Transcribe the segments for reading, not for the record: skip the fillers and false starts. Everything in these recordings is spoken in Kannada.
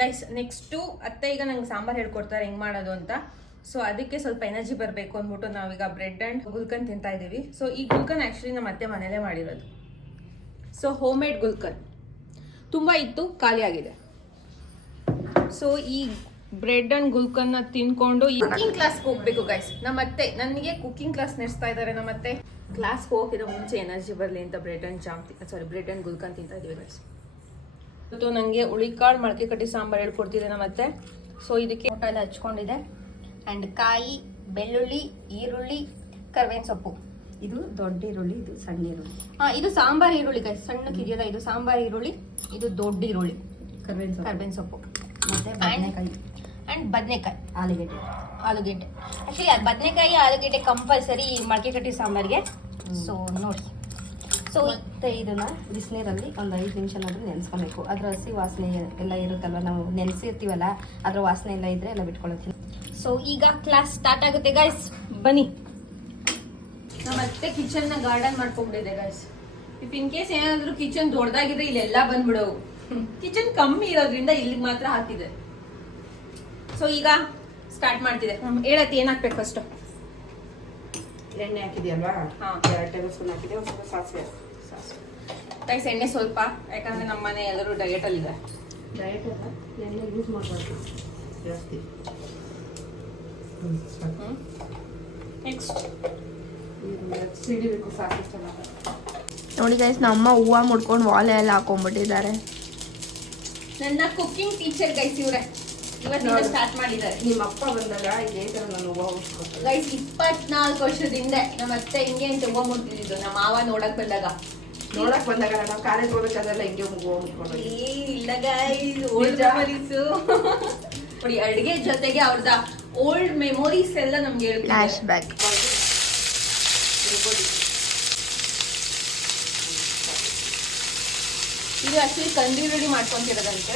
ಗೈಸ್ ನೆಕ್ಸ್ಟು ಅತ್ತೆ ಈಗ ನಂಗೆ ಸಾಂಬಾರು ಹೇಳ್ಕೊಡ್ತಾರೆ ಹೆಂಗ್ ಮಾಡೋದು ಅಂತ. ಸೊ ಅದಕ್ಕೆ ಸ್ವಲ್ಪ ಎನರ್ಜಿ ಬರಬೇಕು ಅಂದ್ಬಿಟ್ಟು ನಾವೀಗ ಬ್ರೆಡ್ ಆ್ಯಂಡ್ ಗುಲ್ಕನ್ ತಿಂತಾ ಇದ್ದೀವಿ. ಸೊ ಈ ಗುಲ್ಕನ್ ಆ್ಯಕ್ಚುಲಿ ನಮ್ಮ ಅತ್ತೆ ಮನೇಲೇ ಮಾಡಿರೋದು. ಸೊ ಹೋಮ್ ಮೇಡ್ ಗುಲ್ಕನ್ ತುಂಬ ಇತ್ತು, ಖಾಲಿ ಆಗಿದೆ. ಸೊ ಈ ಬ್ರೆಡ್ ಆ್ಯಂಡ್ ಗುಲ್ಕನ್ನ ತಿನ್ಕೊಂಡು ಕುಕಿಂಗ್ ಕ್ಲಾಸ್ಗೆ ಹೋಗ್ಬೇಕು ಗೈಸ್. ನಮ್ಮತ್ತೆ ನನಗೆ ಕುಕಿಂಗ್ ಕ್ಲಾಸ್ ನಡೆಸ್ತಾ ಇದ್ದಾರೆ. ನಮ್ಮತ್ತೆ ಕ್ಲಾಸ್ಗೆ ಹೋಗಿರೋ ಮುಂಚೆ ಎನರ್ಜಿ ಬರಲಿ ಅಂತ ಬ್ರೆಡ್ ಆ್ಯಂಡ್ ಗುಲ್ಕನ್ ತಿಂತಾ ಇದ್ದೀವಿ ಗೈಸ್. ಇವತ್ತು ನನಗೆ ಹುಳಿಕಾಳು ಮೊಳಕೆ ಕಟ್ಟಿ ಸಾಂಬಾರು ಹೇಳ್ಕೊಡ್ತಿದೆ ನಮ್ಮತ್ತೆ. ಸೊ ಇದಕ್ಕೆ ಊಟ ಎಲ್ಲ ಹಚ್ಕೊಂಡಿದೆ. ಆ್ಯಂಡ್ ಕಾಯಿ, ಬೆಳ್ಳುಳ್ಳಿ, ಈರುಳ್ಳಿ, ಕರ್ಬೇವಿನ ಸೊಪ್ಪು. ಇದು ದೊಡ್ಡ ಈರುಳ್ಳಿ, ಇದು ಸಣ್ಣ ಈರುಳ್ಳಿ. ಇದು ಸಾಂಬಾರ್ ಈರುಳ್ಳಿ ಗೈಸ್, ಸಣ್ಣಕ್ಕೆ ಇದೆಯಲ್ಲ ಇದು ಸಾಂಬಾರ್ ಈರುಳ್ಳಿ, ಇದು ದೊಡ್ಡ ಈರುಳ್ಳಿ, ಕರ್ಬೇವಿನ ಸೊಪ್ಪು ಮತ್ತೆ ಬದನೆಕಾಯಿ ಆ್ಯಂಡ್ ಬದನೆಕಾಯಿ, ಆಲೂಗೆಡ್ಡೆ. ಆ್ಯಕ್ಚುಲಿ ಅದು ಬದನೆಕಾಯಿ ಆಲೂಗೆಡ್ಡೆ ಕಂಪಲ್ಸರಿ ಮೊಳಕೆ ಕಟ್ಟಿ ಸಾಂಬಾರಿಗೆ. ಸೊ ನೋಡಿ, ಸೊ ಮತ್ತೆ ಇದನ್ನ ಬಿಸಿನೀರಲ್ಲಿ ಒಂದು 5 ನಿಮಿಷನಾದ್ರೂ ನೆನೆಸ್ಕೊಬೇಕು. ಅದ್ರ ಹಸಿ ವಾಸನೆ ಎಲ್ಲ ಇರುತ್ತಲ್ವ, ನಾವು ನೆನೆಸಿರ್ತೀವಲ್ಲ, ಅದ್ರ ವಾಸನೆ ಎಲ್ಲ ಇದ್ರೆ ಎಲ್ಲ ಬಿಟ್ಕೊಳ್ತೀವಿ. ಸೊ ಈಗ ಕ್ಲಾಸ್ ಸ್ಟಾರ್ಟ್ ಆಗುತ್ತೆ ಗೈಸ್, ಬನ್ನಿ. ನಮ್ಮತ್ತೆ ಕಿಚನ್ ನ ಗಾರ್ಡನ್ ಮಾಡ್ಕೊಂಡ್ಬಿಟ್ಟಿದೆ ಗೈಸ್. ಇಫ್ ಇನ್ ಕೇಸ್ ಏನಾದ್ರು ಕಿಚನ್ ದೊಡ್ಡದಾಗಿದ್ರೆ ಇಲ್ಲೆಲ್ಲ ಬಂದ್ಬಿಡವು. ಕಿಚನ್ ಕಮ್ಮಿ ಇರೋದ್ರಿಂದ ಇಲ್ಲಿಗೆ ಮಾತ್ರ ಹಾಕಿದೆ. ಸೊ ಈಗ ಸ್ಟಾರ್ಟ್ ಮಾಡ್ತಿದೆ. ಹೇಳತ್ತಿ ಏನ್ ಹಾಕ್ಬೇಕು ಫಸ್ಟ್? ಎಣ್ಣೆ ಹಾಕಿದೆಯಲ್ವಾ, 2 ಟೇಬಲ್ ಸ್ಪೂನ್ ಹಾಕಿದೆ. ಒಂದು ಸ್ವಲ್ಪ ಸಾಸಿವೆ ಗೈಸ್ ಎಣ್ಣೆ ಸ್ವಲ್ಪ, ಯಾಕಂದ್ರೆ ನಮ್ಮ ಮನೆ ಎಲ್ಲರೂ ಡಯಟ್ ಅಲ್ಲಿ ಇದೆ. ಡಯಟ್ ಅಲ್ಲ, ಎಣ್ಣೆ ಯೂಸ್ ಮಾಡಬಾರ್ದು ಜಾಸ್ತಿ. ನೆಕ್ಸ್ಟ್ ಸಿಡಿಬೇಕು ಸಾಕು. ನೋಡಿ ಗೈಸ್, ನಮ್ಮ ಹೂವು ಮುಡ್ಕೊಂಡು ವಾಲೆ ಎಲ್ಲ ಹಾಕೊಂಡ್ಬಿಟ್ಟಿದ್ದಾರೆ. ನನ್ನ ಕುಕಿಂಗ್ ಟೀಚರ್ ಗೈಸ್ ಇವ್ರೆ, ಇವತ್ತಿಂದ ಸ್ಟಾರ್ಟ್ ಮಾಡಿದ್ದಾರೆ. ನಿಮ್ಮ ಅಪ್ಪ ಬಂದಾಗ ಇದೇ ತರ ನಾನು ಹೂವು ಮುಡ್ಸ್ಕೊಳ್ತೀನಿ ಗೈಸ್. 24 ವರ್ಷದಿಂದ ನಮ್ಮ ಅತ್ತೆ ಹಿಂಗೆ ಅಂತ ಹೂವು ಮುಡ್ತಿದ್ದು. ನಮ್ಮ ಮಾವ ನೋಡಕ್ ಬಂದಾಗ ನಾವು ಕಾಲೇಜ್ ಹೋಗ್ಬೇಕಾದ್ರೆಲ್ಲ ಹಿಂಗೆ ಹೂವು ಮುಡ್ಕೊಂಡು. ಇಲ್ಲ ಗೈಸ್, ಓಲ್ಡ್ ಮೆಮೊರೀಸು ನೋಡಿ. ಅಡ್ಗೆ ಜೊತೆಗೆ ಅವ್ರದ ಓಲ್ಡ್ ಮೆಮೊರೀಸ್ ಎಲ್ಲ ನಮ್ಗೆ ಫ್ಲಾಶ್ ಬ್ಯಾಕ್. ಇದು ಆಕ್ಚುಲಿ ತಂದೂರಿ ಮಾಡ್ಕೊಂತಿರೋದಂತೆ.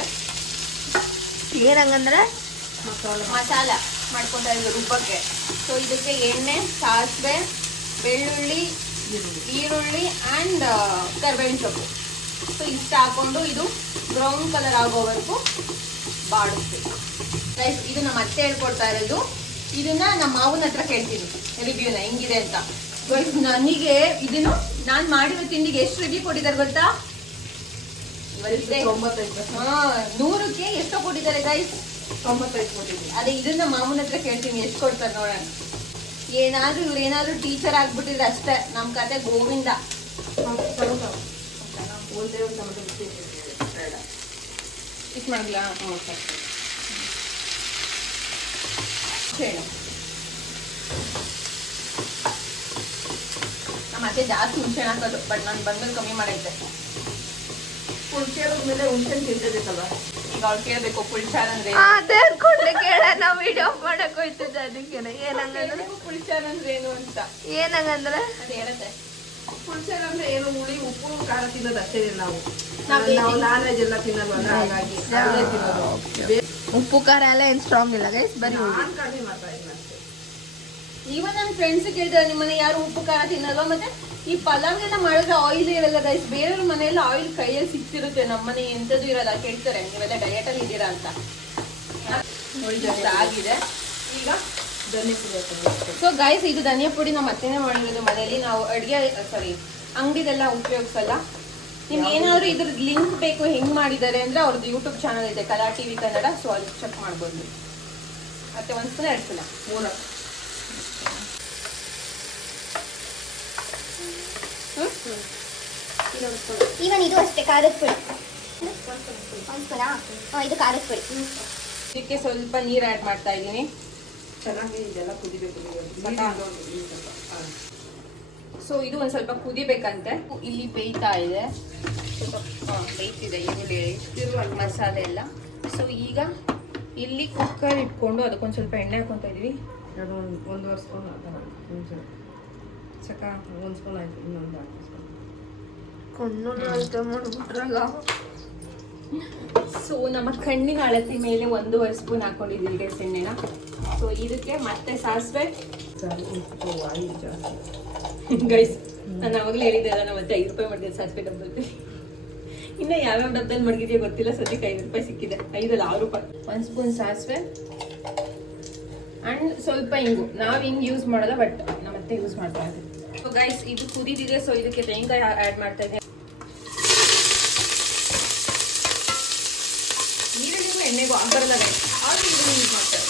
ಏನಂಗಂದ್ರೆ ಮಸಾಲ ಮಾಡ್ಕೊಂತ ಇದ್ರು ರುಬ್ಬಕ್ಕೆ. ಸೊ ಇದಕ್ಕೆ ಎಣ್ಣೆ, ಸಾಸಿವೆ, ಬೆಳ್ಳುಳ್ಳಿ, ಈರುಳ್ಳಿ ಆ್ಯಂಡ್ ಕರ್ಬೇವಿನ ಸೊಪ್ಪು. ಸೊ ಇಷ್ಟ ಹಾಕೊಂಡು ಇದು ಬ್ರೌನ್ ಕಲರ್ ಆಗೋವರೆಗೂ ಬಾಡಿಸ್ಬೇಕು. ಇದು ನಮ್ಮ ಅತ್ತೆ ಹೇಳ್ಕೊಡ್ತಾ ಇರೋದು. ಇದನ್ನ ನಮ್ಮ ಮಾವನ ಹತ್ರ ಕೇಳ್ತೀನಿ ರಿವ್ಯೂನ ಹೆಂಗಿದೆ ಅಂತ. ನನಗೆ ಇದನ್ನು ನಾನು ಮಾಡಿರೋ ತಿಂಡಿಗೆ ಎಷ್ಟು ರಿವ್ಯೂ ಕೊಟ್ಟಿದ್ದಾರೆ ಗೊತ್ತಾ? 100ಕ್ಕೆ ಎಷ್ಟೋ ಕೊಟ್ಟಿದ್ದಾರೆ ಗೈಸ್? 95 ಕೊಟ್ಟಿದ್ದೀನಿ. ಅದೇ ಇದನ್ನ ಮಾಮೂನ ಹತ್ರ ಕೇಳ್ತೀನಿ ಎಷ್ಟು ಕೊಡ್ತಾರೆ ನೋಡೋಣ. ಇವ್ರೇನಾದ್ರೂ ಟೀಚರ್ ಆಗ್ಬಿಟ್ಟಿದ್ರೆ ಅಷ್ಟೇ ನಮ್ ಕತೆ ಗೋವಿಂದ. ಇಷ್ಟು ಮಾಡಲ್ಲ ನಮ್ಮ ಅತ್ತೆ ಜಾಸ್ತಿ ಹುಣಸೆ ಹಾಕೋದು, ಬಟ್ ನಾನು ಬಂದ್ಮೇಲೆ ಕಮ್ಮಿ ಮಾಡೈತೆ. ಹುಣಸೆ ಮೇಲೆ ಹುಣಸೆ ತಿಂತಿರ್ಬೇಕಲ್ವಾ, ಈಗ ಅವ್ಳು ಕೇಳ್ಬೇಕು ಪುಳಿಚಾರ್ ಅಂದ್ರೆ ಕೇಳ ವಿಡಿಯೋ ಮಾಡಕ್ ಹೋಯ್ತಿದ್ದೆ. ಅದಕ್ಕೆ ಏನಂಗಂದ್ರೆ ಪುಳಿಚಾರ್ ಅಂದ್ರೆ ಏನು ಅಂತ ಏನಂಗಂದ್ರೆ ಅದು ಹೇಳತ್ತೆ. ಹುಣಸೆಹಣ್ಣು ಅಂದ್ರೆ ಏನು, ಹುಳಿ ಉಪ್ಪು ಖಾರ ತಿನ್ನೋದು ಅಷ್ಟೇ. ನಾವು ನಾನ್ ವೆಜ್ ಎಲ್ಲ ತಿನ್ನಲ್ವಲ್ಲ, ಹಾಗಾಗಿ ಅದೇ ತಿನ್ನೋದು. ಉಪ್ಪು ಖಾರ ಎಲ್ಲ ಏನ್ ಸ್ಟ್ರಾಂಗ್ ಇಲ್ಲ ಗೈಸ್, ಬರೀ ನಾನ್ ಕಡಿಮೆ ಮಾಡ್ತಾ ಇದ್ದೀನಿ ಅಷ್ಟೇ. ಈವನ್ ನನ್ನ ಫ್ರೆಂಡ್ಸ್ ಕೇಳಿದ್ರೆ ನಿಮ್ಮ ಮನೆ ಯಾರು ಉಪ್ಪು ಖಾರ ತಿನ್ನಲ್ವಾ? ಮತ್ತೆ ಈ ಪಲಾವ್ ಎಲ್ಲ ಮಾಡಿದ್ರೆ ಆಯಿಲ್ ಇರಲ್ಲ ಗೈಸ್. ಬೇರೆಯವ್ರ ಮನೆಯಲ್ಲ ಆಯಿಲ್ ಕೈಯಲ್ಲಿ ಸಿಕ್ತಿರುತ್ತೆ, ನಮ್ಮನೆ ಎಂಥದ್ದು ಇರಲ್ಲ. ಕೇಳ್ತಾರೆ ನೀವೆಲ್ಲ ಡಯಟ್ ಅಲ್ಲಿ ಇದ್ದೀರಾ ಅಂತ. ಆಗಿದೆ ಈಗ ಧನಿಯಾ ಪುಡಿ ಹಾಕೋದು. ಸೊ ಗೈಸ್ ಇದು ಧನಿಯಾ ಪುಡಿ ನಮ್ಮ ಅತ್ತೆನೇ ಮಾಡಿರೋದು ಮನೆಯಲ್ಲಿ. ನಾವು ಅಂಗಡಿದೆಲ್ಲ ಉಪಯೋಗಿಸಲ್ಲ. ನಿಮ್ಗೆ ಏನಾದ್ರು ಇದ್ರದ್ದು ಲಿಂಕ್ ಬೇಕು ಹೆಂಗ್ ಮಾಡಿದ್ದಾರೆ ಅಂದ್ರೆ ಅವ್ರದ್ದು ಯೂಟ್ಯೂಬ್ ಚಾನಲ್ ಇದೆ, ಕಲಾ ಟಿವಿ ಕನ್ನಡ. ಸೊ ಅಲ್ಲಿ ಚೆಕ್ ಮಾಡ್ಬೋದು. ಮತ್ತೆ 1 ಸ್ಪೂನ್ 2 ಸ್ಪೂನ್ 3 ಈವನ್ ಇದು ಅಷ್ಟೇ ಖಾರದ ಪುಡಿ. ಇದು ಖಾರದ ಪುಡಿ. ಇದಕ್ಕೆ ಸ್ವಲ್ಪ ನೀರು ಆ್ಯಡ್ ಮಾಡ್ತಾ ಇದ್ದೀನಿ. ಚೆನ್ನಾಗಿ ಇದೆಲ್ಲ ಕುದಿಬೇಕು. ಸೊ ಇದು ಒಂದು ಸ್ವಲ್ಪ ಕುದಿಬೇಕಂತೆ. ಇಲ್ಲಿ ಬೇಯ್ತಾ ಇದೆ, ಬೇಯ್ತಿದೆ ಈರುಳ್ಳಿ ಮಸಾಲೆ ಎಲ್ಲ. ಸೊ ಈಗ ಇಲ್ಲಿ ಕುಕ್ಕರ್ ಇಟ್ಕೊಂಡು ಅದಕ್ಕೊಂದು ಸ್ವಲ್ಪ ಎಣ್ಣೆ ಹಾಕೊತಾ ಇದೀವಿ. 1 ಸ್ಪೂನ್ ಚಕ 1 ಸ್ಪೂನ್ ಆಯ್ತು. ಇನ್ನೊಂದು ಸೊ ನಮ್ಮ ಕಣ್ಣಿನ ಅಳತಿ ಮೇಲೆ 1.5 ಸ್ಪೂನ್ ಹಾಕೊಂಡಿದ್ದೀವಿ ಗೈಸ್ ಎಣ್ಣೆನ. ಸೊ ಇದಕ್ಕೆ ಮತ್ತೆ ಸಾಸಿವೆ ಗೈಸ್. ನಾನು ಅವಾಗಲೇ ಹೇಳಿದ್ದೆ ಅಲ್ಲ, ನಾವು ಮತ್ತೆ 5 ರೂಪಾಯಿ ಮಾಡಿದೆ ಸಾಸಿವೆ ಡಬ್ಬಲ್. ಇನ್ನ ಯಾವ್ಯಾವ ಡಬ್ಬದಲ್ಲಿ ಮಡಗಿದೆಯೋ ಗೊತ್ತಿಲ್ಲ. ಸದ್ಯಕ್ಕೆ 5 ರೂಪಾಯಿ ಸಿಕ್ಕಿದೆ. 5 ಅಲ್ಲ 6 ರೂಪಾಯಿ. 1 ಸ್ಪೂನ್ ಸಾಸಿವೆ ಅಂಡ್ ಸ್ವಲ್ಪ ಇಂಗು. ನಾವ್ ಹಿಂಗ್ ಯೂಸ್ ಮಾಡಲ್ಲ, ಬಟ್ ನಮ್ಮತ್ತೆ ಯೂಸ್ ಮಾಡ್ತಾ ಇದ್ದೀವಿ. ಸೊ ಗೈಸ್, ಇದು ಕುದಿದಿದೆ. ಸೊ ಇದಕ್ಕೆ ತೆಂಗಿನಕಾಯಿ ಆಡ್ ಮಾಡ್ತಾ ಇದ್ದೀನಿ. ನೀರಿಗೂ ಎಣ್ಣೆಗೂ ಆಗಲ್ಲ ಗೈಸ್, ಆದ್ರೂ ಇದನ್ನು ಯೂಸ್ ಮಾಡ್ತಾರೆ.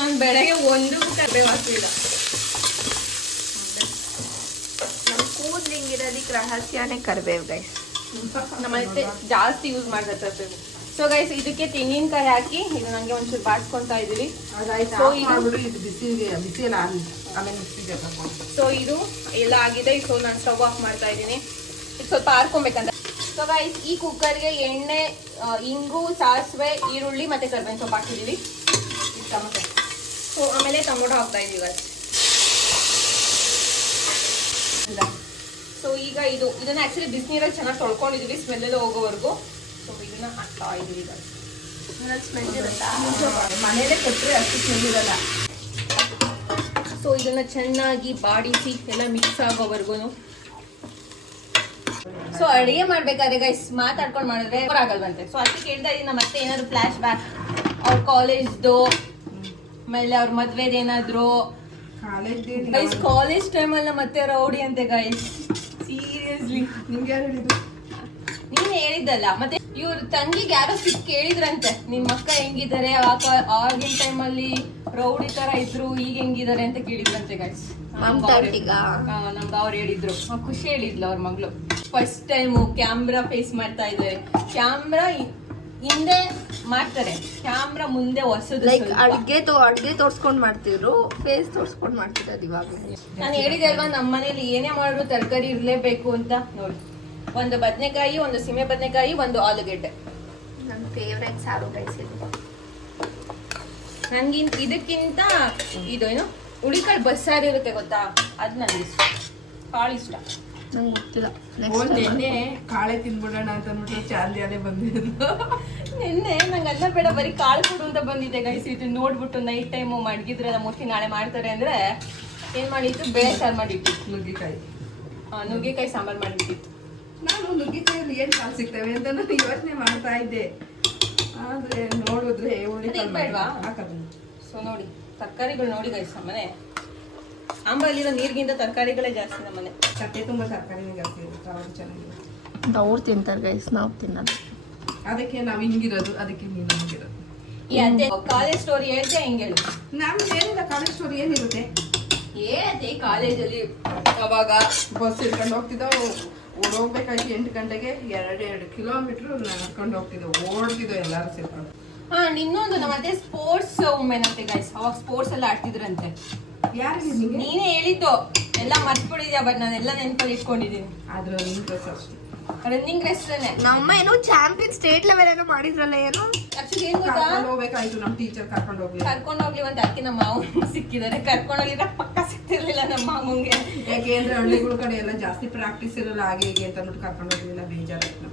ನಾನು ಬೆಳಗ್ಗೆ ಒಂದು ಕರ್ಬೇವು ಹಾಕ್ಲಿಲ್ಲ. ನಮ್ಮ ಕೂದಲು ಹಿಂಗಿರೋದಕ್ಕೆ ರಹಸ್ಯನೇ ಕರಿಬೇವು ಗೈಸ್. ನಮ್ಮತ್ತೆ ಜಾಸ್ತಿ ಯೂಸ್ ಮಾಡ್ತಾ ಕರ್ಬೇವು. ಸೊ ಗೈಸ್, ಇದಕ್ಕೆ ತೆಂಗಿನಕಾಯಿ ಹಾಕಿ ಇದು ನಂಗೆ ಒಂಚೂರು ಬಾಡ್ಸ್ಕೊಂತಾ ಇದೀವಿ. ಸೊ ಇದು ಎಲ್ಲ ಆಗಿದೆ. ಸೊ ನಾನು ಸ್ಟವ್ ಆಫ್ ಮಾಡ್ತಾ ಇದ್ದೀನಿ. ಇದು ಸ್ವಲ್ಪ ಆರ್ಕೊಬೇಕಂತ. ಸೊ ಗೈಸ್, ಈ ಕುಕ್ಕರ್ಗೆ ಎಣ್ಣೆ, ಇಂಗು, ಸಾಸಿವೆ, ಈರುಳ್ಳಿ ಮತ್ತೆ ಕರ್ಬೇವಿನ ಸೊಪ್ಪು ಹಾಕಿದೀವಿ. ಟೊಮೊಟೊ. ಸೊ ಆಮೇಲೆ ಟೊಮೊಟೊ ಹಾಕ್ತಾ ಇದೀವಿ ಗೈಸ್. ಸೊ ಈಗ ಇದನ್ನ ಆಕ್ಚುಲಿ ಬಿಸಿನೀರಲ್ಲಿ ಚೆನ್ನಾಗಿ ತೊಳ್ಕೊಂಡಿದೀವಿ ಸ್ಮೆಲ್ ಎಲ್ಲ ಹೋಗೋವರೆಗೂ. ಸೊ ಇದನ್ನ ಹಾಕ್ತಾ ಇದೀವಿ ಈಗ. ಸ್ಮೆಲ್ ಇರುತ್ತಾ? ಮನೇಲೆ ಕೊಟ್ಟರೆ ಅಷ್ಟು ಸ್ಮೆಲ್ ಇರಲ್ಲ. ಸೊ ಇದನ್ನ ಚೆನ್ನಾಗಿ ಬಾಡಿಸಿ ಎಲ್ಲ ಮಿಕ್ಸ್ ಆಗೋವರೆಗೂ. ಸೊ ಅಡಿಗೆ ಮಾಡ್ಬೇಕಾದ್ರೆ ಗೈಸ್ ಮಾತಾಡ್ಕೊಂಡು ಮಾಡಿದ್ರೆ ಆಗಲ್ವಂತೆ. ಸೊ ಅದಕ್ಕೆ ಕೇಳ್ತಾ ಇದೀನಿ, ಮತ್ತೆ ಏನಾದ್ರು ಫ್ಲಾಶ್ ಬ್ಯಾಕ್ ಅವ್ರ ಕಾಲೇಜ್ದು, ಆಮೇಲೆ ಅವ್ರ ಮದ್ವೆದ್ ಏನಾದ್ರು. ಗೈಸ್, ಕಾಲೇಜ್ ಟೈಮಲ್ಲಿ ಮತ್ತೆ ರೌಡಿ ಅಂತೆ ಗೈಸ್, ಸೀರಿಯಸ್ಲಿ. ನಿಮ್ಗೆ ಯಾರು ಹೇಳಿದ್ರು? ನೀನ್ ಹೇಳಿದ್ದಲ್ಲ. ಮತ್ತೆ ಇವ್ರ ತಂಗಿಗೆ ಯಾರೋ ಸಿಕ್ ಕೇಳಿದ್ರಂತೆ, ನಿಮ್ ಮಕ್ಕ ಹೆಂಗಿದ್ದಾರೆ, ಆಗಿನ ಟೈಮಲ್ಲಿ ರೌಡಿ ತರ ಇದ್ರು, ಈಗ ಹೆಂಗಿದ್ದಾರೆ ಅಂತ ಕೇಳಿದ್ರಂತೆ ಗೈಸ್. ನಮ್ಗೆ ಅವ್ರು ಹೇಳಿದ್ರು. ಖುಷಿ ಹೇಳಿದ್ಲು ಅವ್ರ ಮಗಳು. ಫಸ್ಟ್ ಟೈಮು ಕ್ಯಾಮ್ರಾ ಫೇಸ್ ಮಾಡ್ತಾ ಇದ್ದಾರೆ. ಕ್ಯಾಮ್ರಾ ಹಿಂದೆ ಮಾಡ್ತಾರೆ, ಕ್ಯಾಮ್ರಾ ಮುಂದೆ ಹೊಸದು. ಲೈಕ್ ಅಡ್ಗೆ ತೋರ್ಸ್ಕೊಂಡ್ ಮಾಡ್ತಿದ್ರು, ಫೇಸ್ ತೋರ್ಸ್ಕೊಂಡ್ ಮಾಡ್ತಿರೋದು ಇವಾಗ. ನಾನು ಹೇಳಿದೆ ಅಲ್ವಾ, ನಮ್ಮ ಮನೇಲಿ ಏನೇ ಮಾಡಿದ್ರು ತರಕಾರಿ ಇರ್ಲೇಬೇಕು ಅಂತ. ನೋಡಿ, ಒಂದು ಬದನೆಕಾಯಿ, ಒಂದು ಸೀಮೆ ಬದನೆಕಾಯಿ, ಒಂದು ಆಲೂಗೆಡ್ಡೆ. ನನ್ನ ಫೇವ್ರೆಟ್ ಸಾರು ಗೈಸ್ ಇದು. ನನ್ಗೆ ಇದಕ್ಕಿಂತ ಇದು ಏನು ಹುಳಿಕಾಳು ಬಸ್ಸಾರು ಇರುತ್ತೆ ಗೊತ್ತಾ, ಅದು ನನ್ಗೆ ಇಷ್ಟ. ಕಾಳು ಇಷ್ಟ. ನಂಗೆ ಗೊತ್ತಿಲ್ಲ. ನಿನ್ನೆ ಕಾಳೆ ತಿನ್ಬಿಡೋಣ ಅಂತ ಅಂದ್ಬಿಟ್ಟು ಚಾಂದಿಯಾಲೆ ಬಂದಿದ್ದು. ನಿನ್ನೆ ನಂಗೆ ಅನ್ನ ಬೇಡ ಬರೀ ಕಾಳು ಕೊಡು ಅಂತ ಬಂದಿದ್ದೆ ಗೈಸ್. ಇದು ನೋಡ್ಬಿಟ್ಟು ನೈಟ್ ಟೈಮು ಮಡಗಿದ್ರೆ ಮೋಸ್ಟ್ಲಿ ನಾಳೆ ಮಾಡ್ತಾರೆ ಅಂದ್ರೆ ಏನ್ ಮಾಡಿತ್ತು, ಬೇಳೆ ಸಾರು ಮಾಡಿಟ್ಟು, ನುಗ್ಗೆಕಾಯಿ ಸಾಂಬಾರು ಮಾಡಿಟ್ಟಿತ್ತು. ನಾನು ನುಗ್ಗೆಕಾಯಲ್ಲಿ ಏನ್ ಕಾಳು ಸಿಗ್ತವೆ ಅಂತ ನಾನು ಯೋಚನೆ ಮಾಡ್ತಾ ಇದ್ದೆ. ಆದ್ರೆ ನೋಡಿದ್ರೆ ಬೇಡವಾ? ಸೊ ನೋಡಿ, ತರಕಾರಿಗಳು ನೋಡಿ ಗೈಸ್, ನಮ್ಮನೆ ಸಾಂಬಾರಲ್ಲಿರೋ ನೀರಿಗಿಂತ ತರಕಾರಿಗಳೇ ಜಾಸ್ತಿ ನಮ್ಮನೆ. ಕಟ್ಟೆ ತುಂಬಾ ತರಕಾರಿ ಜಾಸ್ತಿ ಇರುತ್ತೆ, ಅವ್ರು ಚೆನ್ನಾಗಿರುತ್ತೆ. ಅವ್ರು ತಿಂತಾರೆ ಗೈಸ್, ನಾವು ತಿನ್ನಲ್ಲ. ಅದಕ್ಕೆ ನಾವ್ ಹಿಂಗಿರೋದು, ಅದಕ್ಕೆ ನೀನು ಹಿಂಗಿರೋದು. ಈ ಅದೇ ಕಾಲೇಜ್ ಸ್ಟೋರಿ ಹೇಳ್ತೆ ಹೆಂಗೆ ಹೇಳು. ನಮ್ದು ಏನಿಲ್ಲ, ಕಾಲೇಜ್ ಸ್ಟೋರಿ ಏನಿರುತ್ತೆ. ಅದೇ ಕಾಲೇಜಲ್ಲಿ ಅವಾಗ ಬಸ್ ಹಿಡ್ಕೊಂಡು ಹೋಗ್ತಿದ್ದವು. ಹೋಗ್ಬೇಕಾಗಿ 8 ಗಂಟೆಗೆ 2 ಕಿಲೋಮೀಟರ್ ನಡ್ಕೊಂಡು ಹೋಗ್ತಿದ್ದವು, ಓಡ್ತಿದ್ದವು ಎಲ್ಲಾರು ಸೇರ್ಕೊಂಡು. ಇನ್ನೊಂದು ನಮ್ಮ ಅದೇ ಸ್ಪೋರ್ಟ್ಸ್ ವುಮೆನ್ ಅಂತೆ ಗೈಸ್. ಅವಾಗ ಸ್ಪೋರ್ಟ್ಸ್ ಎಲ್ಲ ಆಡ್ತಿದ್ರಂತೆ. ಯಾರಿಗೆ? ನೀನೇ ಹೇಳಿದ್ದು, ಎಲ್ಲ ಮರ್ತ್ಬಿಟ್ಟಿದ್ಯಾ, ಬಟ್ ನಾನೆಲ್ಲ ನೆನಪಲ್ಲಿ ಇಟ್ಕೊಂಡಿದ್ದೀನಿ. ಆದ್ರೂ ಇಂಟ್ರೆಸ್ಟ್ ಅಷ್ಟೇ, ರನ್ನಿಂಗ್ ರೇಸ್. ನಮ್ಮ ಏನೋ ಚಾಂಪಿಯನ್ ಸ್ಟೇಟ್ ಲೆವೆಲ್ ಏನೋ ಮಾಡಿದ್ರಲ್ಲ, ಏನು ಆಕ್ಚುಲಿ ಏನ್ ಗೊತ್ತಾ, ಹೋಗ್ಬೇಕಾಯ್ತು, ನಮ್ ಟೀಚರ್ ಕರ್ಕೊಂಡು ಹೋಗ್ಲಿ ಅಂತ ಅದಕ್ಕೆ ನಮ್ಮ ಮಾವ ಸಿಕ್ಕಿದ್ದಾರೆ. ಕರ್ಕೊಂಡೋಗಿದ್ರೆ ಪಕ್ಕ ಸಿಕ್ತಿರ್ಲಿಲ್ಲ ನಮ್ಮ ಮಾವಂಗೆ. ಯಾಕೆಂದ್ರೆ ಹಳ್ಳಿಗಳ ಕಡೆ ಎಲ್ಲ ಜಾಸ್ತಿ ಪ್ರಾಕ್ಟೀಸ್ ಇರಲ್ಲ, ಹಾಗೆ ಹೀಗೆ ಅಂತ ಅಂದ್ಬಿಟ್ಟು ಕರ್ಕೊಂಡು ಹೋಗ್ಲಿಲ್ಲ, ಬೇಜಾರಾಯ್ತು.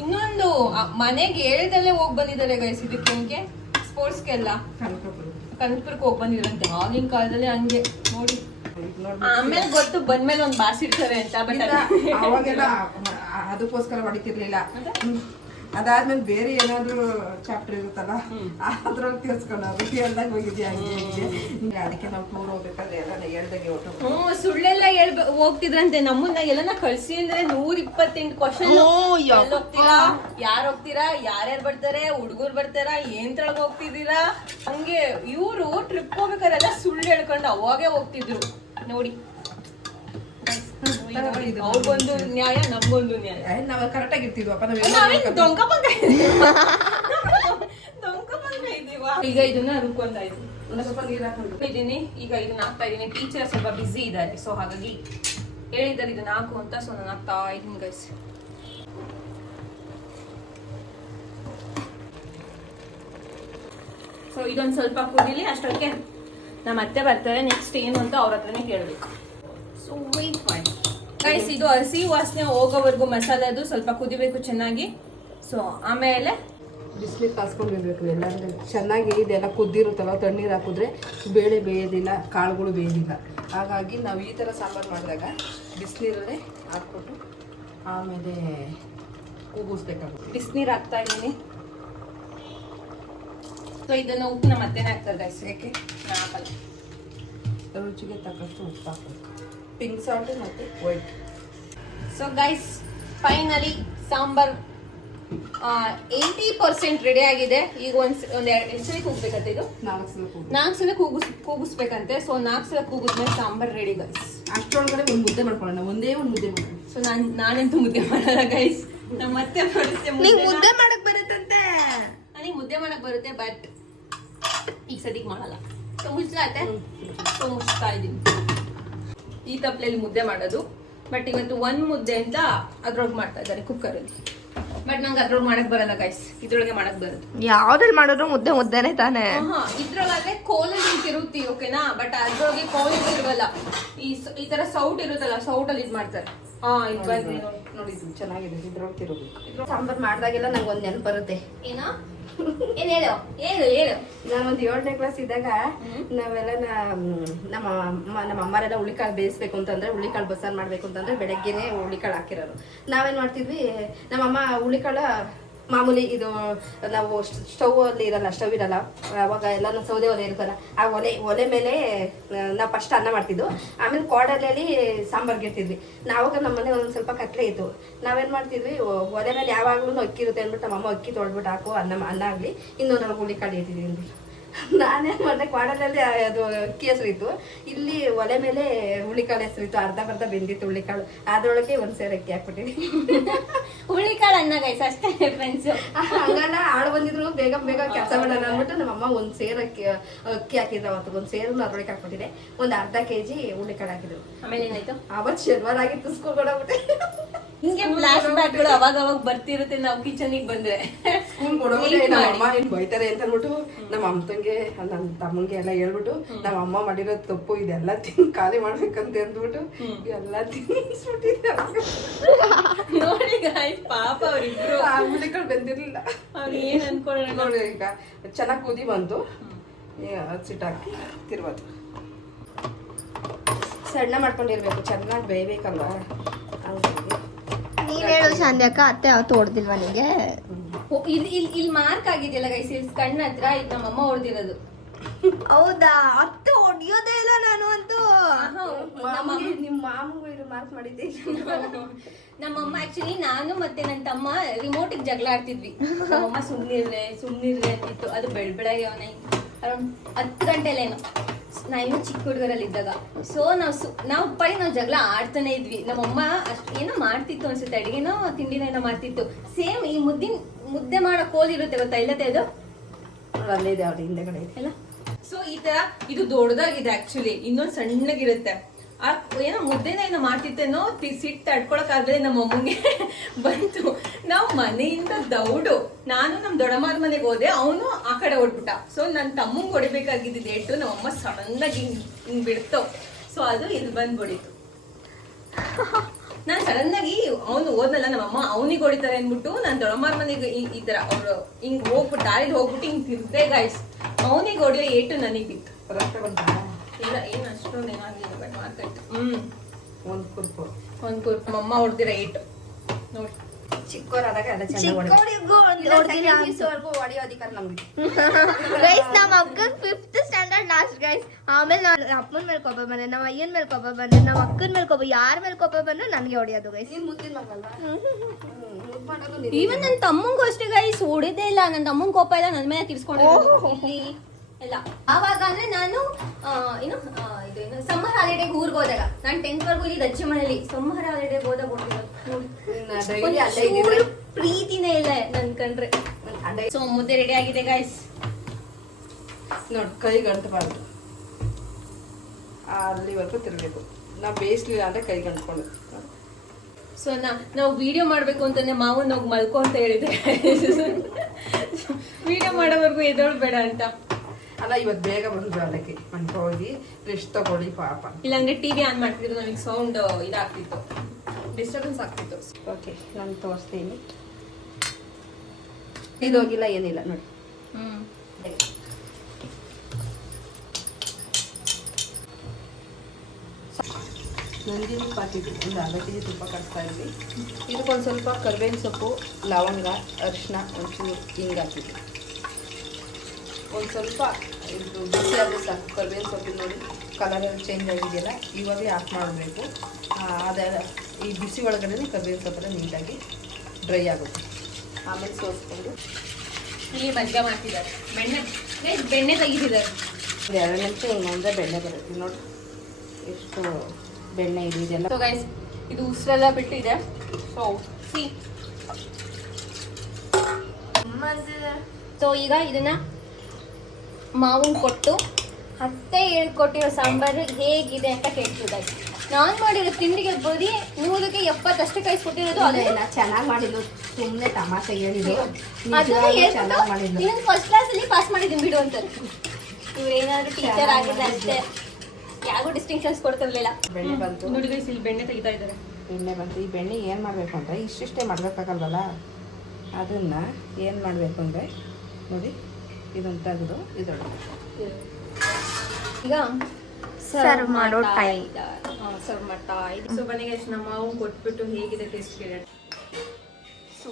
ಇನ್ನೊಂದು ಮನೆಗೆ ಹೇಳ್ದಲ್ಲೇ ಹೋಗಿ ಬಂದಿದ್ದಾರೆ ಗೈಸ್ ಇದಕ್ಕೆ, ಸ್ಪೋರ್ಟ್ಸ್ಗೆಲ್ಲ ಕನಕಪುರಕ್ಕೆ ಹೋಗಿ ಬಂದಿದ್ರಂತೆ. ಆಗಿನ ಕಾಲದಲ್ಲಿ ಹಂಗೆ ನೋಡಿ. ಆಮೇಲೆ ಗೊತ್ತು ಬಂದ್ಮೇಲೆ ಒಂದ್ ಬಾಸಿಡ್ತಾರೆ ಅಂತ, ಬಟ್ ಅವಾಗೆಲ್ಲ ಅದಕ್ಕೋಸ್ಕರ ಹೊಡಿತಿರ್ಲಿಲ್ಲ. ಅದಾದ್ಮೇಲೆ ಬೇರೆ ಏನಾದ್ರು ಚಾಪ್ಟರ್ ಇರುತ್ತಲ್ಲ, ಅದ್ರಲ್ಲಿ ತಿಳ್ಸ್ಕೊಂಡು ಹೇಳ್ದಾಗ ಹೋಗಿದ್ಯಾ ಅದಕ್ಕೆ ನಾವು ಟೂರ್ ಹೋಗ್ಬೇಕಾದ್ರೆ ಎಲ್ಲ ಹೇಳ್ದಾಗೆ ಹೊಟ್ಟು ಸುಳ್ಳೆಲ್ಲ ಹೋಗ್ತಿದ್ರಂತೆ. ನಮ್ಮನ್ನ ಎಲ್ಲನ ಕಳ್ಸಿ ಅಂದ್ರೆ 128 ಕ್ವಶನ್. ಹೋಗ್ತೀರಾ, ಯಾರು ಹೋಗ್ತೀರಾ, ಯಾರ್ಯಾರು ಬರ್ತಾರೆ, ಹುಡುಗರು ಬರ್ತಾರಾ, ಏನ್ ತಳಗ ಹೋಗ್ತಿದ್ದೀರಾ, ಹಂಗೆ. ಇವ್ರು ಟ್ರಿಪ್ ಹೋಗ್ಬೇಕಾರೆಲ್ಲ ಸುಳ್ಳು ಹೇಳ್ಕೊಂಡು ಅವಾಗೆ ಹೋಗ್ತಿದ್ರು ನೋಡಿ. ಅವ್ರಿಗೊಂದು ನ್ಯಾಯ, ನಮ್ಗೊಂದು ನ್ಯಾಯ. ನಾವ್ ಕರೆಕ್ಟ್ ಆಗಿರ್ತಿದ್ವಪ್ಪ. ಈಗ ಇದನ್ನ ರುಬ್ಕೊಂತಾ ಇದ್ದೀನಿ. ಈಗ ಇದನ್ನ ಹಾಕ್ತಾ ಇದೀನಿ. ಟೀಚರ್ ಸ್ವಲ್ಪ ಬಿಸಿ ಇದ್ದಾರೆ, ಸೊ ಹಾಗಾಗಿ ಹೇಳಿದ್ದಾರೆ ಇದನ್ನ ಹಾಕು ಅಂತ. ಸೊ ನಾನು ಹಾಕ್ತಾ ಇದೀನಿ ಗೈಸ್. ಸೊ ಇದೊಂದು ಸ್ವಲ್ಪ ಕುದಿಲಿ. ಅಷ್ಟೊತ್ತಿಗೆ ನಮ್ಮ ಅತ್ತೆ ಬರ್ತಾರೆ. ನೆಕ್ಸ್ಟ್ ಏನು ಅಂತ ಅವ್ರ ಹತ್ರನೇ ಕೇಳಬೇಕು. ಸೊ ವೇಟ್ ಮಾಡಿ ಗೈಸ್. ಇದು ಹಸಿ ವಾಸನೆ ಹೋಗೋವರೆಗೂ ಮಸಾಲೆದು ಸ್ವಲ್ಪ ಕುದಿಬೇಕು ಚೆನ್ನಾಗಿ. ಸೊ ಆಮೇಲೆ ಬಿಸಿನೀರು ಕಾಸ್ಕೊಂಡಿರ್ಬೇಕು. ಎಲ್ಲಾಂದ್ರೆ ಚೆನ್ನಾಗಿ ಇದೆಲ್ಲ ಕುದ್ದಿರುತ್ತಲ್ಲ, ತಣ್ಣೀರು ಹಾಕಿದ್ರೆ ಬೇಳೆ ಬೇಯೋದಿಲ್ಲ, ಕಾಳುಗಳು ಬೇಯೋದಿಲ್ಲ. ಹಾಗಾಗಿ ನಾವು ಈ ಥರ ಸಾಂಬಾರು ಮಾಡಿದಾಗ ಬಿಸಿನೀರಲ್ಲೇ ಹಾಕ್ಬಿಟ್ಟು ಆಮೇಲೆ ಕೂಗಿಸ್ಬೇಕಾಗುತ್ತೆ. ಬಿಸಿನೀರು ಹಾಕ್ತಾ ಇದ್ದೀನಿ. ಸೊ ಇದನ್ನು ಉಪ್ಪನ್ನ ಮತ್ತೇನೆ ಹಾಕ್ತಾರೆ ಗೈಸ್. ಯಾಕೆ ನಾನು ಹಾಕಲ್ಲ. ರುಚಿಗೆ ತಕ್ಕಷ್ಟು ಉಪ್ಪು ಹಾಕಬೇಕು. ಪಿಂಕ್ ಸಾಲ್ಟ್ ಮತ್ತು white. So guys finally sambar 80% ready ಆಗಿದೆ. ಈಗ ಒಂದ್ ಎರಡು ಸಲ ಕೂಗ್ಬೇಕಂತೆ. ಇದು 4 ಸಲ ಕೂಗು. 4 ಸಲ ಕೂಗಿಸ್ಬೇಕಂತೆ. ಸೊ 4 ಸಲ ಕೂಗಿದ್ಮೇಲೆ ಸಾಂಬಾರ್ ರೆಡಿ ಗೈಸ್. ಅಷ್ಟರೊಳಗಡೆ ಒಂದು ಮುದ್ದೆ ಮಾಡ್ಕೊಳ್ಳೋಣ. ಒಂದೇ ಒಂದು ಮುದ್ದೆ ಮಾಡೋಣ. ಸೊ ನಾನಂತೂ ಮುದ್ದೆ ಮಾಡಲ್ಲ ಗೈಸ್. ನಮ್ಮ ಮತ್ತೆ ಮುದ್ದೆ ಮಾಡಕ್ ಬರುತ್ತಂತೆ. ನನಗೆ ಮುದ್ದೆ ಮಾಡಕ್ ಬರುತ್ತೆ, ಬಟ್ ಈಗ ಸದ್ಯಕ್ಕೆ ಮಾಡಲ್ಲ. ಸೊ ಮುಚ್ಚಾತೆ. ಸೊ ಮುಚ್ತಾ ಇದೀನಿ. ಈ ತಪ್ಪಲೆಯಲ್ಲಿ ಮುದ್ದೆ ಮಾಡೋದು. ಬಟ್ ಇವತ್ತು ಒಂದ್ ಮುದ್ದೆ ಅಂತ ಅದ್ರೊಳಗೆ ಮಾಡ್ತಾ ಇದ್ದಾರೆ ಕುಕ್ಕರಲ್ಲಿ. ಬಟ್ ನಂಗೆ ಅದ್ರೊಳಗೆ ಮಾಡಕ್ ಬರಲ್ಲ ಗೈಸ್. ಇದ್ರೊಳಗೆ ಮಾಡಕ್ ಬರುತ್ತೆ. ಯಾವ್ದ್ರಲ್ಲಿ ಮಾಡಿದ್ರು ಮುದ್ದೆನೆ ತಾನೆ. ಇದ್ರೊಳಗೆ ಕೋಲಲ್ಲಿ ತಿರುತ್ತಿ ಓಕೆನಾ. ಬಟ್ ಅದ್ರೊಳಗೆ ಕೋಲ್ ಇರಲ್ಲ. ಈ ತರ ಸೌಟ್ ಇರುತ್ತಲ್ಲ, ಸೌಟಲ್ಲಿ ಇದ್ ಮಾಡ್ತಾರೆ. ಇದು ಬಂದ್ರಿ ನೋಡಿ. ಇದು ಚೆನ್ನಾಗಿದೆ. ಇದ್ರೊಳಗೆ ತಿರುಗಬೇಕು. ಸಾಂಬಾರ್ ಮಾಡಿದಾಗೆಲ್ಲ ನಂಗೆ ಒಂದು ನೆನಪು ಬರುತ್ತೆ. ಏನೋ ಏನ್ ಹೇಳು ಹೇಳು ಹೇಳು. ನಾನೊಂದು 7ನೇ ಕ್ಲಾಸ್ ಇದ್ದಾಗ ನಾವೆಲ್ಲ ನಮ್ಮ ಅಮ್ಮರೆಲ್ಲ ಹುಳಿಕಾಳು ಬೇಯಿಸ್ಬೇಕು ಅಂತಂದ್ರೆ, ಹುಳಿಕಾಳು ಬಸಾರ್ ಮಾಡ್ಬೇಕು ಅಂತಂದ್ರೆ ಬೆಳಗ್ಗೆನೆ ಹುಳಿಕಾಳು ಹಾಕಿರೋರು. ನಾವೇನ್ ಮಾಡ್ತಿದ್ವಿ, ನಮ್ಮಮ್ಮ ಹುಳಿಕಾಳ ಮಾಮೂಲಿ ಇದು ನಾವು ಸ್ಟವ್ ಅಲ್ಲಿ ಇರಲ್ಲ, ಸ್ಟವ್ ಇರಲ್ಲ ಅವಾಗ ಎಲ್ಲ ಸೌದೆ ಒಲೆ ಇರುತ್ತಲ್ಲ, ಆ ಒಲೆ ಮೇಲೆ ನಾವು ಫಸ್ಟ್ ಅನ್ನ ಮಾಡ್ತಿದ್ವು. ಆಮೇಲೆ ಕೋಡಲ್ಲಿ ಸಾಂಬಾರ್ಗೆ ಇರ್ತಿದ್ವಿ. ನಾವಾಗ ನಮ್ಮನೆ ಒಂದ್ ಸ್ವಲ್ಪ ಕತ್ಲೆ ಇತ್ತು. ನಾವೇನ್ ಮಾಡ್ತಿದ್ವಿ, ಒಲೆ ಮೇಲೆ ಯಾವಾಗ್ಲೂ ಅಕ್ಕಿ ಇರುತ್ತೆ ಅಂದ್ಬಿಟ್ಟು ನಮ್ಮಮ್ಮ ಅಕ್ಕಿ ತೊಳ್ಬಿಟ್ಟು ಹಾಕು ಅನ್ನ ಆಗ್ಲಿ, ಇನ್ನೊಂದು ಹುಳಿಕಾಳು ಇರ್ತಿದ್ವಿ ಅಂದ್ವಿ. ನಾನೇನ್ ಮಾಡಿದೆ, ಕ್ವಾಡಲಲ್ಲಿ ಅದು ಅಕ್ಕಿ ಹೆಸರಿತ್ತು, ಇಲ್ಲಿ ಒಲೆ ಮೇಲೆ ಹುಳಿಕಾಳು ಹೆಸರಿತ್ತು. ಅರ್ಧ ಬೆಂದಿತ್ತು ಹುಳಿಕಾಳು. ಅದ್ರೊಳಗೆ ಒಂದ್ ಸೇರ್ ಅಕ್ಕಿ ಹಾಕ್ಬಿಟ್ಟಿವಿ. ಹುಳಿಕಾಳು ಅನ್ನ ಗೈಸ್, ಅಷ್ಟೇ ಡಿಫ್ರೆನ್ಸ್. ಹಂಗಲ್ಲ, ಆಳು ಬಂದಿದ್ರು ಬೇಗ ಕೆಲಸ ಮಾಡೋಣ ಅಂದ್ಬಿಟ್ಟು ನಮ್ಮಮ್ಮ ಒಂದ್ ಸೇರ್ ಅಕ್ಕಿ ಹಾಕಿದ್ರು. ಅವತ್ತು ಒಂದ್ ಸೇರನ್ನು ಅದ್ರೊಳಗೆ ಹಾಕ್ಬಿಟ್ಟಿದೆ. ಒಂದ್ ಅರ್ಧ kg ಹುಳಿಕಾಳು ಹಾಕಿದ್ರು. ಆಮೇಲೆ ಏನಾಯ್ತು, ಅವತ್ ಶನಿವಾರ ಆಗಿತ್ತು, ಸ್ಕೂಲ್ ಕೊಡೋಗ್ಬಿಟ್ಟೆ. ಹಿಂಗೆ ಫ್ಲಾಶ್ ಬ್ಯಾಕ್ಗಳು ಅವಾಗ ಬರ್ತಿರುತ್ತೆ ನಾವು ಕಿಚನಿಗೆ ಬಂದ್ರೆ. ಸ್ಕೂಲ್ ಕೊಡೋದೇ ನಮ್ಮ ಅಮ್ಮ ಏನ್ ಬೈತಾರೆ ಅಂತ ಅಂದ್ಬಿಟ್ಟು ನಮ್ಮ ಅಮ್ಮಂಗೆ ನನ್ನ ತಮ್ಮಂಗೆ ಎಲ್ಲ ಹೇಳ್ಬಿಟ್ಟು, ನಮ್ಮ ಅಮ್ಮ ಮಾಡಿರೋ ತಪ್ಪು ಇದೆಲ್ಲ ಖಾಲಿ ಮಾಡ್ಬೇಕಂತ ಅಂದ್ಬಿಟ್ಟು ಎಲ್ಲ ತಿನ್ನಿಸ್ಬಿಟ್ಟಿದ್ದೆ. ನೋಡಿ ಗಾಯ್ಸ್, ಪಾಪ ಅವ್ರಿಬ್ರು ಹುಳಿಕಾಳು ಬಂದಿರ್ಲಿಲ್ಲ. ಅವ್ರು ಏನ್ ಅನ್ಕೊಳ್ಳೋಣ ನೋಡಿ, ಈಗ ಚೆನ್ನಾಗಿ ಕುದಿ ಬಂತು. ಹಸಿಟ್ಟಾಕಿ ತಿರ್ಬೋದು. ಸಣ್ಣ ಮಾಡ್ಕೊಂಡಿರ್ಬೇಕು, ಚೆನ್ನಾಗಿ ಬೇಯ್ಬೇಕಲ್ವಾ. ನೀವ್ ಹೇಳು ಶಾಂದ್ಯಕ್ಕ, ಅತ್ತೆ ಅವತ್ತು ಹೊಡ್ದಿಲ್ವಾ ನಿಂಗೆ? ಇಲ್ಲಿ ಮಾರ್ಕ್ ಆಗಿದೆಯಲ್ಲ ಗೈಸ್, ಇಲ್ಲಿ ಕಣ್ಣ ಹತ್ರ ಇದು ನಮ್ಮಮ್ಮ ಹೊಡೆದಿರೋದು. ಹೌದಾ? ಅತ್ತೆ ಹೊಡಿಯೋದೇ ಇಲ್ಲ ನಾನು ಅಂತೂ. ನಿಮ್ ಮಾಮಗೂ ಇದು ಮಾರ್ಕ್ ಮಾಡಿದ್ದೆ. ನಮ್ಮಮ್ಮ ಆಕ್ಚುಲಿ ನಾನು ಮತ್ತೆ ನನ್ನ ತಮ್ಮ ರಿಮೋಟಿಗೆ ಜಗಳ ಆಡ್ತಿದ್ವಿ. ನಮ್ಮಮ್ಮ ಸುಮ್ನಿರ್ರೆ ಅಂತಿತ್ತು. ಅದು ಬೆಳಗ್ಗೆ ಅರೌಂಡ್ 10 ಗಂಟೆಲೇನೋ, ನಾವಿನ್ನು ಚಿಕ್ಕ ಹುಡುಗರಲ್ಲಿ ಇದ್ದಾಗ. ಸೊ ನಾವು ಜಗಳ ಆಡ್ತಾನೆ ಇದ್ವಿ. ನಮ್ಮಮ್ಮ ಅಷ್ಟು ಏನೋ ಮಾಡ್ತಿತ್ತು ಅನ್ಸುತ್ತೆ, ಅಡಿಗೆನೋ ತಿಂಡಿನೋ ಏನೋ ಮಾಡ್ತಿತ್ತು. ಸೇಮ್ ಈ ಮುದ್ದೆ ಮಾಡೋ ಕೋಲ್ ಇರುತ್ತೆ ಗೊತ್ತಾ, ಇಲ್ಲತ್ತೆ ಅದು ಅಲ್ಲೇ ಇದೆ ಅವ್ರ ಹಿಂದೆಗಡೆ ಎಲ್ಲ. ಸೊ ಈ ತರ ಇದು ದೊಡ್ಡದಾಗಿದೆ ಆಕ್ಚುಲಿ, ಇನ್ನೊಂದು ಸಣ್ಣಗಿರುತ್ತೆ. ಏನೋ ಮುದ್ದೆನ ಏನೋ ಮಾಡ್ತಿತ್ತೇನೋ, ಸಿಟ್ಟು ತಡ್ಕೊಳಕ್ ಆಗದೆ ನಮ್ಮ ಅಮ್ಮಂಗೆ ಬಂತು. ನಾವು ಮನೆಯಿಂದ ದೌಡು, ನಾನು ನಮ್ ದೊಡ್ಡಮ್ಮನ ಮನೆಗೆ ಹೋದೆ, ಅವನು ಆ ಕಡೆ ಹೊಡ್ಬಿಟ್ಟ. ಸೊ ನನ್ನ ತಮ್ಮಂಗೆ ಹೊಡಿಬೇಕಾಗಿದ್ದು ಏಟು ನಮ್ಮಮ್ಮ ಸಡನ್ ಆಗಿ ಹಿಂಗ್ ಬಿಡ್ತು. ಸೊ ಅದು ಇಲ್ಲಿ ಬಂದ್ಬಿಡಿತು. ನಾನ್ ಸಡನ್ ಆಗಿ ಅವನು ಹೋದ್ನಲ್ಲ, ನಮ್ಮಮ್ಮ ಅವನಿಗೆ ಹೊಡಿತಾರೆ ಅಂದ್ಬಿಟ್ಟು ನಾನು ದೊಡ್ಡಮ್ಮನ ಮನೆಗೆ ಈ ತರ ಅವ್ರು ಹಿಂಗ್ ಹೋಗ್ಬಿಟ್ಟು ದಾರಿಲಿ ಹೋಗ್ಬಿಟ್ಟು ಹಿಂಗ್ ತಿರ್ದೆ ಗಾಯ್ಸ್. ಅವನಿಗೆ ಹೊಡಿಯೋ ಏಟು ನನಗ್ ಬಿತ್ತು. ರಕ್ತ ಬಂತ? ಇಲ್ಲ, ಏನ್ ಅಷ್ಟೊಂದು ಏನಾಗಿಲ್ಲ, ಬಟ್ ಮಾತಾಯ್ತು. ಒಂದು ಕುರ್ಪು ನಮ್ಮಮ್ಮ ಹೊಡ್ದಿರ ಏಟು ನೋಡಿ. ಚಿಕ್ಕವರಾದಾಗ ಎಲ್ಲ ಚೆನ್ನಾಗಿ ಹೊಡಿಯೋ ಅಧಿಕಾರ ನಮ್ಗೆ. ಗೈಸ್, ನಮ್ಮ ಅಕ್ಕನ್ 5th ಸ್ಟ್ಯಾಂಡರ್ಡ್ ಲಾಸ್ಟ್ ಗೈಸ್. ಆಮೇಲೆ ಅಪ್ಪನ ಮೇಲೆ ಕೋಪ ಬಂದ್ರೆ, ನಮ್ಮ ಅಯ್ಯನ ಮೇಲೆ ಕೋಪ ಬಂದ್ರೆ, ನಮ್ಮ ಅಕ್ಕನ ಮೇಲೆ ಕೋಪ, ಯಾರ ಮೇಲೆ ಕೋಪ ಬಂದ್ರೆ ನನಗೆ ಹೊಡಿಯೋದು ಗೈಸ್. ನೀನ್ ಮುದ್ದಿನ ಮಗಲ್ವಾ? ಈವನ್ ನನ್ನ ತಮ್ಮಂಗೂ ಅಷ್ಟೇ ಗೈಸ್, ಹೊಡಿದೇ ಇಲ್ಲ. ನನ್ನ ತಮ್ಮಂಗ್ ಕೋಪ ಇಲ್ಲ, ನನ್ನ ಮೇಲೆ ಕಿರ್ಸ್ಕೊಂಡು ಎಲ್ಲ. ಆವಾಗ ಅಂದ್ರೆ ನಾನು ಇದು ಸಮ್ಮರ್ ಹಾಲಿಡೇಗೆ ಊರ್ಗೆ ಹೋದಾಗ, ನಾನು 10th ವರ್ಗೂ ಇಲ್ಲಿ ಅಜ್ಜಿ ಮನೇಲಿ ಸಮ್ಮರ್ ಹಾಲಿಡೇಗೆ ಹೋದಾಗ ಹೊಡಿರೋದು. ಪ್ರೀತಿನೇ ಇಲ್ಲ ನನ್ ಕಂಡ್ರೆ. ಸೊ ಮುದ್ದೆ ರೆಡಿ ಆಗಿದೆ ಗೈಸ್. ನೋಡಿ, ಕೈಗೆ ಅಂಟಬಾರ್ದು, ಅಲ್ಲಿವರೆಗೂ ತಿರ್ಬೇಕು. ನಾವು ಬೇಯಿಸ್ಲಿಲ್ಲ ಅಂದ್ರೆ ಕೈಗೆ ಅಂಟ್ಕೊಂಡು. ಸೊ ನಾವು ವಿಡಿಯೋ ಮಾಡ್ಬೇಕು ಅಂತಾನೆ ಮಾವನ್ ಹೋಗಿ ಮಲ್ಕೊ ಅಂತ ಹೇಳಿದ್ರೆ, ವಿಡಿಯೋ ಮಾಡೋವರೆಗೂ ಎದೋಳ್ಬೇಡ ಅಂತ. ಅಲ್ಲ, ಇವತ್ತು ಬೇಗ ಬಂದ್ರು ಅದಕ್ಕೆ ಮನ್ಕ ಹೋಗಿ ರೆಸ್ಟ್ ತಗೊಳ್ಳಿ ಪಾಪ. ಇಲ್ಲಾಂದ್ರೆ ಟಿವಿ ಆನ್ ಮಾಡ್ತಿದ್ರು, ನನಗೆ ಸೌಂಡ್ ಇದಾಗ್ತಿತ್ತು, ಡಿಸ್ಟರ್ಬೆನ್ಸ್ ಆಗ್ತಿತ್ತು. ಓಕೆ, ನಾನು ತೋರಿಸ್ತೀನಿ. ಇದು ಹೋಗಿಲ್ಲ, ಏನಿಲ್ಲ ನೋಡಿ. ನಂದಿನಿ ಪಾಕಿಟ್ ಒಂದು ಅರ್ಧ ಕೆ ಜಿ ತುಪ್ಪ ಕಟ್ತಾ ಇದ್ವಿ. ಇದಕ್ಕೊಂದು ಸ್ವಲ್ಪ ಕರಿಬೇವಿನ ಸೊಪ್ಪು, ಲವಂಗ, ಅರಿಶಿನ, ಒಂಚೂರು ಹಿಂಗೆ ಹಾಕಿದ್ವಿ. ಒಂದು ಸ್ವಲ್ಪ ಇದು ಬಿಸಿ ಆದರೆ ಸಾಕು. ಕರಿಬೇವಿನ ಸೊಪ್ಪಿನ ನೋಡಿ ಕಲರ್ ಚೇಂಜ್ ಆಗಿದೆಯಲ್ಲ, ಇವಾಗಲೇ ಆಫ್ ಮಾಡಬೇಕು. ಅದೇ ಈ ಬಿಸಿ ಒಳಗಡೆ ಕರಿಬೇವಿನ ಸೊಪ್ಪನ್ನ ನೀಟಾಗಿ ಡ್ರೈ ಆಗುತ್ತೆ. ಆಮೇಲೆ ಸೋಸ್ಕೊಂಡು ಇಲ್ಲಿ ಮಜ್ಜಿಗೆ ಮಾಡ್ತಿದ್ದಾರೆ, ಬೆಣ್ಣೆ ತೆಗಿತಿದ್ದಾರೆ. 2 ನಿಮಿಷ ಹಿಂಗೆ ಅಂದರೆ ಬೆಣ್ಣೆ ಬರುತ್ತೆ ನೋಡಿ ಎಷ್ಟು ಬೆಣ್ಣೆ ಇದೆ ಇದೆಲ್ಲ. ಸೊ ಗೈಸ್ ಇದು ಉಸಿರೆಲ್ಲ ಬಿಟ್ಟಿದೆ. ಸೊ ಸಿ ಸೊ ಈಗ ಇದನ್ನ ಮಾವನ್ ಕೊಟ್ಟು ಅತ್ತೆ ಹೇಳ್ಕೊಟ್ಟಿರೋ ಸಾಂಬಾರು ಹೇಗಿದೆ ಅಂತ ಕೇಳ್ತಿದ್ದಾರೆ. ನಾನು ಮಾಡಿರೋ ತಿಂಡಿಗೆ ಬರೀ 100ಕ್ಕೆ 70 ಅಷ್ಟೇ ಕೈಸ್ಕೊಟ್ಟಿರೋದು. ಅದೆಲ್ಲ ಚೆನ್ನಾಗಿ ಮಾಡಿದ್ದು, ಸುಮ್ಮನೆ ತಮಾಷೆ ಹೇಳಿದ್ದು. ಅದನ್ನ ಚೆನ್ನಾಗಿ ಮಾಡಿದ್ದು. ಇನ್ನೊಂದು ಫಸ್ಟ್ ಕ್ಲಾಸಲ್ಲಿ ಪಾಸ್ ಮಾಡಿದ್ದೀನಿ ಬಿಡು ಅಂತಾರೆ. ಇವ್ರೇನಾದ್ರು ಟೀಚರ್ ಆಗಿದ್ರೆ ಅಷ್ಟೇ, ಯಾರಿಗೂ ಡಿಸ್ಟಿಂಕ್ಷನ್ಸ್ ಕೊಡ್ತಿರ್ಲಿಲ್ಲ. ಬೆಣ್ಣೆ ಬಂತು ನೋಡಿ ಗೈಸ್ ಇಲ್ಲಿ ಬೆಣ್ಣೆ ತೆಗಿತಾ ಇದ್ದಾರೆ. ಬೆಣ್ಣೆ ಬಂತು. ಈ ಬೆಣ್ಣೆ ಏನು ಮಾಡಬೇಕು ಅಂದರೆ ಇಷ್ಟಿಷ್ಟೇ ಮಾಡಬೇಕಾಗಲ್ವಲ್ಲ, ಅದನ್ನು ಏನು ಮಾಡಬೇಕು ಅಂದರೆ ನೋಡಿ ಇದನ್ನು ತೆಗೆದು ಇದೊಳಗೆ ಈಗ ಸರ್ವ್ ಮಾಡೋ ಟೈಮ್. ಸರ್ವ್ ಮಾಡ್ತಾ ಇದ್ದೀನಿ. ಸೊ ಬನ್ನಿ ಗೈಸ್ ನಮ್ಮ ಮಾವು ಕೊಟ್ಬಿಟ್ಟು ಹೇಗಿದೆ ಟೇಸ್ಟ್ ಕೇಳಿ. ಸೊ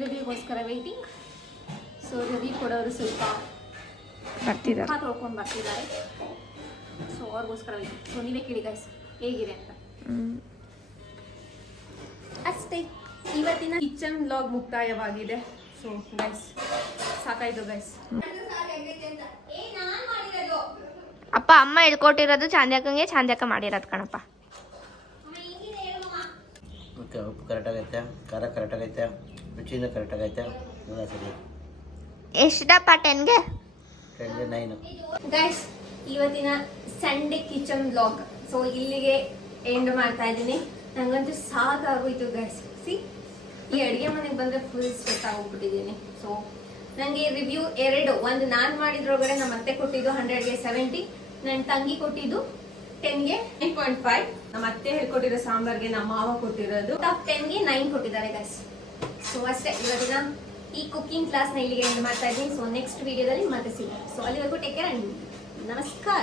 ರಿವ್ಯೂಗೋಸ್ಕರ ವೇಟಿಂಗ್. ಸೊ ರಿವ್ಯೂ ಕೊಡೋರು ಸ್ವಲ್ಪ ಬರ್ತಿದ್ದಾರೆ. ಮುಖ ತೊಳ್ಕೊಂಡು ಬರ್ತಿದ್ದಾರೆ. ಸೊ ಅವ್ರಿಗೋಸ್ಕರ ವೇಟಿಂಗ್. ಸೊ ನೀವೇ ಕೇಳಿ ಗೈಸ್ ಹೇಗಿದೆ ಅಂತ. ಅಷ್ಟೇ ಇವತ್ತಿನ ಕಿಚನ್ ವ್ಲಾಗ್ ಮುಕ್ತಾಯವಾಗಿದೆ. ಸೊ ಗೈಸ್ ಸಾಕಾಯ್ತು ಗೈಸ್. ಅಪ್ಪ ಅಮ್ಮ ಹೇಳ್ಕೊಟ್ಟಿರೋದು ಚಾಂದ್ಯಕ್ಕಂಗೆ, ಚಾಂದ್ಯಕ್ಕ ಮಾಡಿರೋದು ಕಣಪ್ಪ. ಓಕೆ, ಉಪ್ಪು ಕರೆಕ್ಟಾಗೈತೆ, ಖಾರ ಕರೆಕ್ಟಾಗೈತೆ, ರುಚಿನೂ ಕರೆಕ್ಟಾಗೈತೆ, ಎಲ್ಲ ಸರಿ. ಎಷ್ಟಪ್ಪ 10ಗೆ? 10ಗೆ 9. ಗೈಸ್ ಇವತ್ತಿನ ಸಂಡೇ ಕಿಚನ್ ವ್ಲಾಗ್ ಸೊ ಇಲ್ಲಿಗೆ ಎಂಡ್ ಮಾಡ್ತಾ ಇದ್ದೀನಿ. ನಂಗಂತೂ ಸಾಕಾಗೋಯ್ತು ಗೈಸ್. ಸಿ ಈ ಅಡುಗೆ ಮನೆಗೆ ಬಂದರೆ ಫುಲ್ ಸ್ವೆಟ್ ಆಗೋಗ್ಬಿಟ್ಟಿದ್ದೀನಿ. ಸೊ ನನಗೆ ರಿವ್ಯೂ 2, ಒಂದು ನಾನು ಮಾಡಿದ್ರೊಳಗಡೆ ನಮ್ಮ ಅತ್ತೆ ಕೊಟ್ಟಿದ್ದು 100ಗೆ 70, ನನ್ನ ತಂಗಿ ಕೊಟ್ಟಿದ್ದು 10ಗೆ 9.5. ನಮ್ಮ ಅತ್ತೆ ಹೇಳ್ಕೊಟ್ಟಿರೋ ಸಾಂಬಾರ್ಗೆ ನಮ್ಮ ಮಾವ ಕೊಟ್ಟಿರೋದು 10ಗೆ 9 ಕೊಟ್ಟಿದ್ದಾರೆ ಗೈಸ್. ಸೊ ಅಷ್ಟೇ ಇವತ್ತಿನ ಈ ಕುಕಿಂಗ್ ಕ್ಲಾಸ್ನ ಇಲ್ಲಿಗೆ ಎಂಡ್ ಮಾಡ್ತಾ ಇದ್ದೀನಿ. ಸೊ ನೆಕ್ಸ್ಟ್ ವಿಡಿಯೋದಲ್ಲಿ ಮತ್ತೆ ಸಿಗೋಣ. ಸೊ ಅಲ್ಲಿವರೆಗೂ ಟೇಕ್ ಕೇರ್ ಅಂಡ್ ನಮಸ್ಕಾರ.